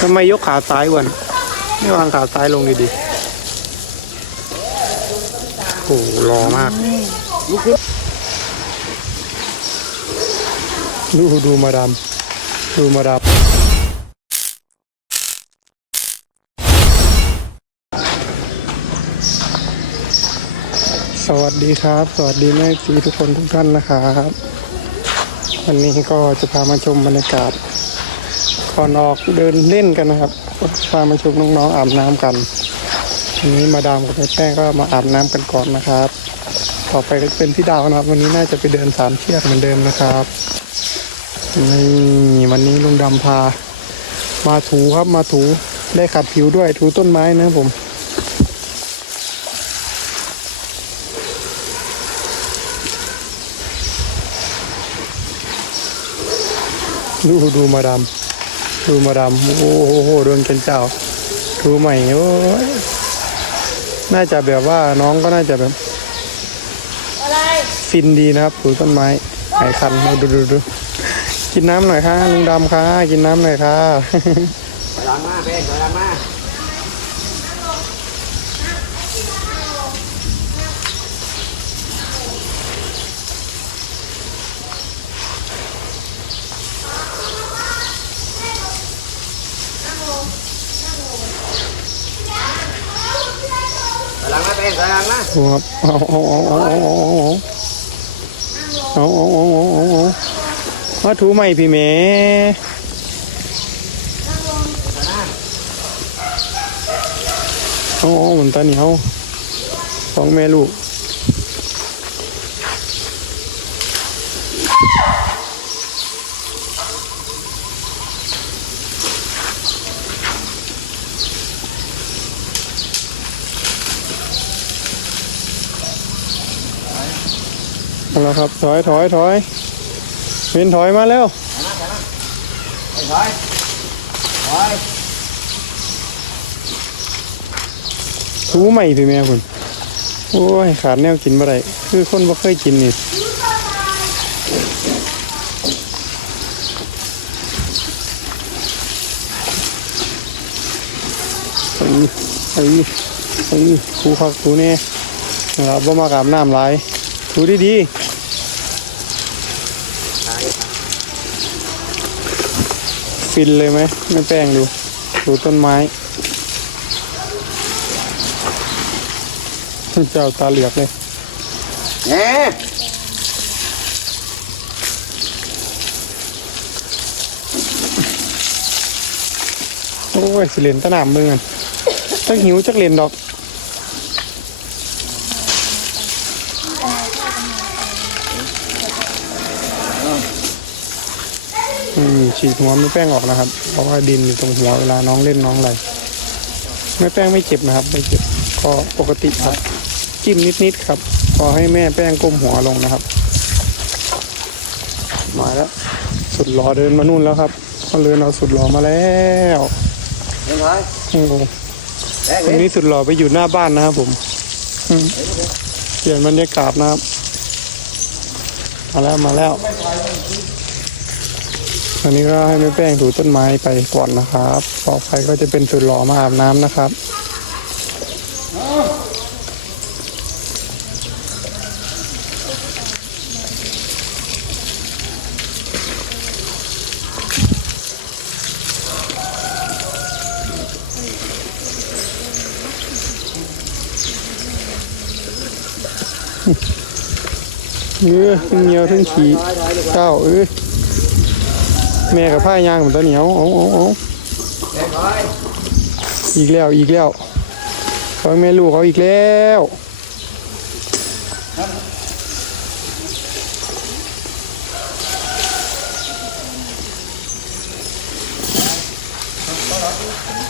ทำไมยกขาซ้ายวันไม่วางขาซ้ายลงดีๆโอ้โหรอมาก ดูดูมาดามดูมาดามสวัสดีครับ สวัสดีแม่ซีทุกคนทุกท่านนะครับ วันนี้ก็จะพามาชมบรรยากาศ ก่อนออกเดินเล่นกันนะครับพามาชมน้องๆอาบน้ำกันวันนี้มาดามกับแม่แป้งก็มาอาบน้ำกันก่อนนะครับ ต่อไปเป็นพี่ดาวนะครับ วันนี้น่าจะไปเดินสามเชือกเหมือนเดิมนะครับนี่วันนี้ลุงดำพา มาถูครับมาถูได้ขัดผิวด้วยถูต้นไม้นะผมดูดูมาดาม ดูมาดำโอ้โหโดนกันเจ้าดูใหม่โอ้ยน่าจะแบบว่าน้องก็น่าจะแบบ ฟินดีนะครับดูต้นไม้หายคันดูดูดูดูกินน้ำหน่อยค่ะลุงดำค่ะ กินน้ำหน่อยค่ะถอยหลังมาเป้ถอยหลังมา ถอยหลังมาเป้ถอยหลังมา ดู ครับเอาเอาเอาเอาเอาเอาเอาเอาเอาเอาเอามาถูใหม่พี่เมย์เอาเอาเหมือนตาเหนียวสองแม่ลูก เอาละครับ ถอยถอยถอยเห็นถอยมาแล้วถอยถอยถูใหม่พี่แม่คุณโอ้ย ขาดแนวกินบ่ได้คือคนบ่เคยกินนี่ไอ้ไอ้ไอ้ถูคักถูแน่นะครับบ่มากอาบน้ำหลาย ถูดีๆฟินเลยไหมไม่แป้งดูถูต้นไม้ เจ้าตาเหลือกเลยเอ๊ะโอ้ยสิเลนตะหนามมึงอะจักหิวจักเลนดอก ฉีดหัวไม่แป้งออกนะครับ เพราะว่าดินอยู่ตรงหัวเวลาน้องเล่นน้องอะไรไม่แป้งไม่เจ็บนะครับ ไม่เจ็บก็ปกติครับ จิ้มนิดๆครับ พอให้แม่แป้งก้มหัวลงนะครับ มาแล้ว สุดหล่อเดินมานู่นแล้วครับก็เลยเอาสุดหล่อมาแล้วเดินถอยโอ้โหเอ๊ะวันนี้สุดหล่อไปอยู่หน้าบ้านนะครับผมอืมเปลี่ยนบรรยากาศนะครับ มาแล้วมาแล้ว อันนี้ก็ให้แม่แป้งถูต้นไม้ไปก่อนนะครับต่อไปก็จะเป็นสุดหล่อมาอาบน้ำนะครับเออทั้งเหนียวทั้งขี่เก้าเออ แม่กับผ้ายางเหมือนตะเหนียวเอาเอาเอาเดินถอยอีกแล้วอีกแล้วเขาแม่ลูกเขาอีกแล้ว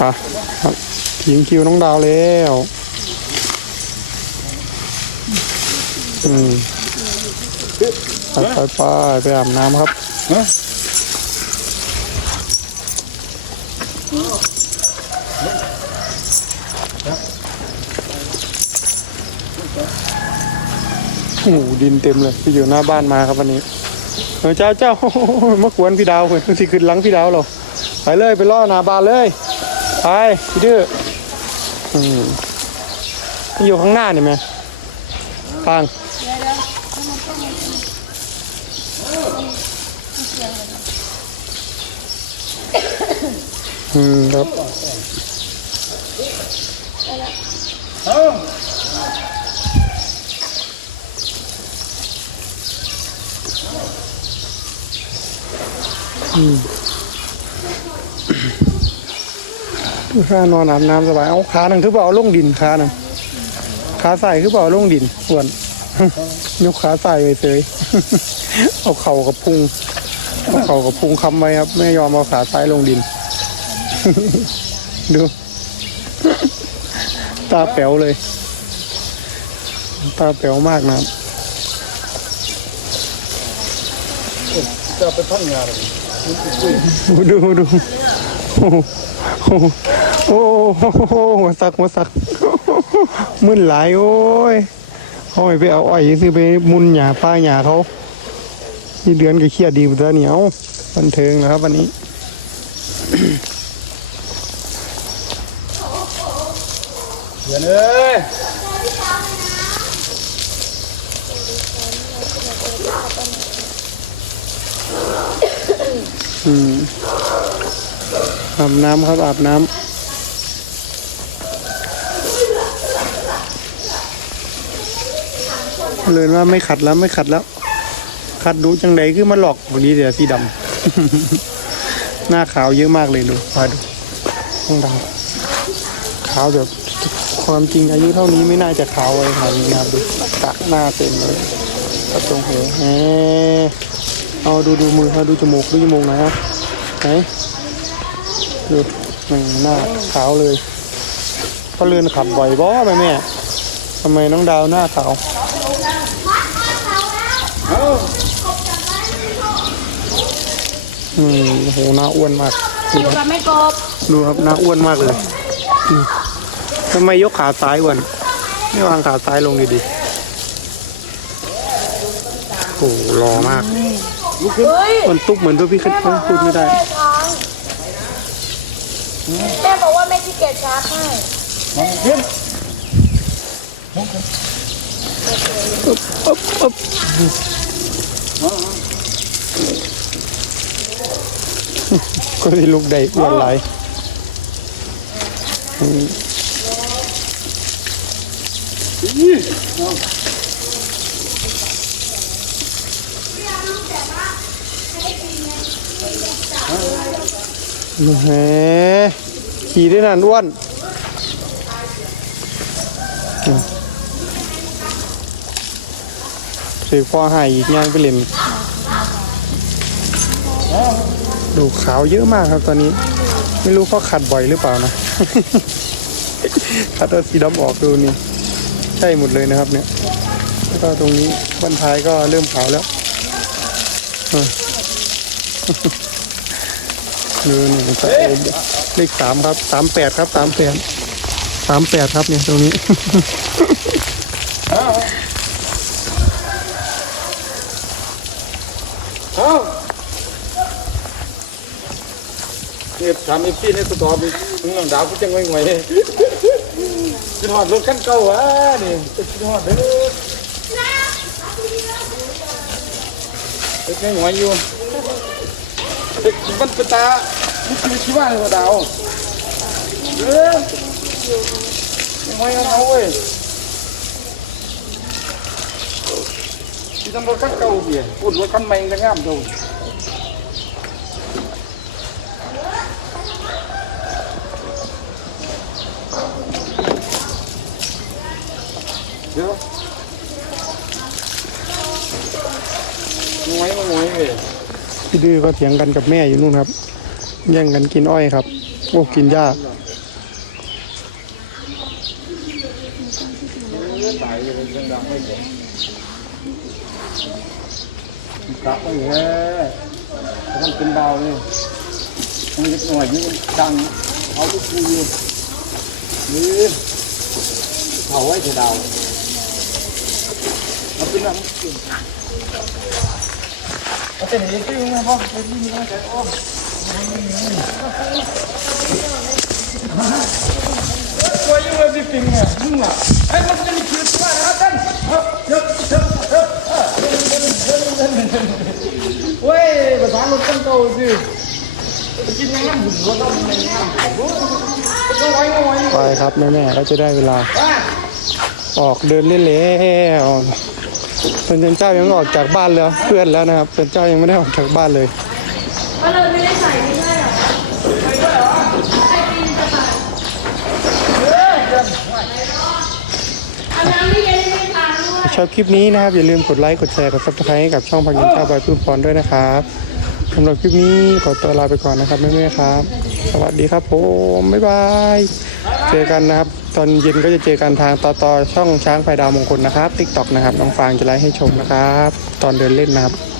ค่ะครับทีมคิวน้องดาวแล้วอืมไปไปไปไปอาบน้ำครับ โอ้โหดินเต็มเลยไปอยู่หน้าบ้านมาครับวันนี้เออเจ้าเจ้ามากวนพี่ดาวเลยที่ขึ้นหลังพี่ดาวเราไปเลยไปล่อหน้าบ้านเลยไปพี่ดื้ออืมอยู่ข้างหน้านี่ไหมทางเดี๋ยวเดี๋ยวมันต้องมัน อืมครับอืมข้านอนอาบน้ำสบาย เอาขาหนึ่งคือเปล่าลงดินขาหนึ่งขาใส่คือเปล่าเอาลงดินส่วนยกขาใส่ไปเฉยเอาเข่ากับพุงเอาเข่ากับพุงค้ำไว้ครับ ไม่ยอมเอาขาซ้ายลงดิน ดู ตาแป๋วเลย ตาแป๋วมากนะครับจะไปท่องงานเลยดูดูโอ้โหโอ้โหหัวสักหัวสักมึนหลายโอ้ยเขาให้ไปเอาอ้อยซื้อไปมุนหยาป้าหยาเขานี่เดือนก็เครียดดีเหมือนกันเหนียวบันเทิงนะครับวันนี้ เดี๋ยวเอ้ยอืมอาบน้ำครับอาบน้ำเลยว่าไม่ขัดแล้วไม่ขัดแล้ว ขัดดูจังใดคือมาหลอกวันนี้เดี๋ยวสีดำหน้าขาวเยอะมากเลยดูมาดูต้องดำขาวแบบ ความจริงอายุเท่านี้ไม่น่าจะขาวเลยค่ะนี่ครับดูตะหน้าเต็มเลยกระตรงหัวแหมเอาดูดูมือเอาดูจมูกดูจมูกหน่อยครับไหนดูหน้าขาวเลยเขาเลื่อนขับบ่อยบ่แม่แม่ทำไมน้องดาวหน้าขาวอืมโอ้โหหน้าอ้วนมากดูครับกับแม่กบดูครับหน้าอ้วนมากเลย ทำไมยกขาซ้ายอ้วนไม่วางขาซ้ายลงดีๆโอ้โหรอมากเฮ้ยมันตุ๊บเหมือนตัวพี่ขึ้นพูดไม่ได้แม่ท้องแม่บอกว่าแม่ที่เกียจชาร์จให้มันเพิ่มอ๊บอ๊บก็เลยลูกใดอ้วนหลายอืม แหมขี่ได้นานอ้วนอือพอให้อีกย่างไปเล่นดูขาวเยอะมากครับตอนนี้ ไม่รู้เขาขัดบ่อยหรือเปล่านะ ขัดเอาสีดำออกดูนี่ ช่หมดเลยนะครับ เนี่ยแล้วก็ตรงนี้บันท้ายก็เริ่มขาวแล้วอะดูนี่เลขสามครับสามแปดครับสามแปดสามแปดครับเนี่ยตรงนี้เอาเก็บทำเอฟซีในสตอมีมึงน้องดาวกูจังไว้ไง กินหอดรถขั้นเก่าวะนี่ไปกินหอดเด้อเด็กไม่หวยอยู่เด็กมันเป็นตานี่คือชีวะเลยดาวเออไม่หวยเอาเว้ยที่ทำรถขั้นเก่าเบียร์พูดรถขั้นใหม่ก็งามเดูเดี๋ยวมวยมวยเว้ย พี่ ดื้อก็เถียงกันกับแม่อยู่นู่นครับ แย่งกันกินอ้อยครับ โอ้กินหญ้าตายเลยเรื่องดังไม่เห็นกลับไปแฮ่มันเป็นเบาเลยมันเล็กหน่อยนี่ดังเอาทุกทีอยู่นี่เผาไว้เถอะดาวเอาเป็นน้ำเอา เป็นอย่างนี้ที่มึงนะพ่อเป็นที่มึงนะใจอ้อมตัวยิ่งเลยจริงๆเนี่ยมึงอะไอ้มันจะมีคือตัวนะท่านเฮ้ยเฮ้ยเฮ้ยเฮ้ยเฮ้ยภาษารถต้นโตสิกินยังไงหมุนรถต้องยังไงต้องไว้งอยไปครับแม่แม่ๆก็จะได้เวลา ออกเดินเล่นแล้ว เป็นเจ้ายังไม่ออกจากบ้านแล้วเพื่อนแล้วนะครับเป็นเจ้ายังไม่ได้ออกจากบ้านเลยก็เลยไม่ได้ใส่ไม่ใช่หรอใส่ปีนจะใส่เอาวยชอบคลิปนี้นะครับ อย่าลืมกดไลค์ กดแชร์ กดซับสไครต์ให้กับช่องพังยินข้าวใบปื้มพรด้วยนะครับสำหรับคลิปนี้ขอตัวลาไปก่อนนะครับแม่ๆครับ สวัสดีครับผม บ๊ายบาย เจอกันนะครับ ตอนเย็นก็จะเจอกันทางต่อต่อช่องช้างไฟดาวมงคลนะครับติ๊กต็อกนะครับน้องฟางจะไลฟ์ให้ชมนะครับ ตอนเดินเล่นนะครับ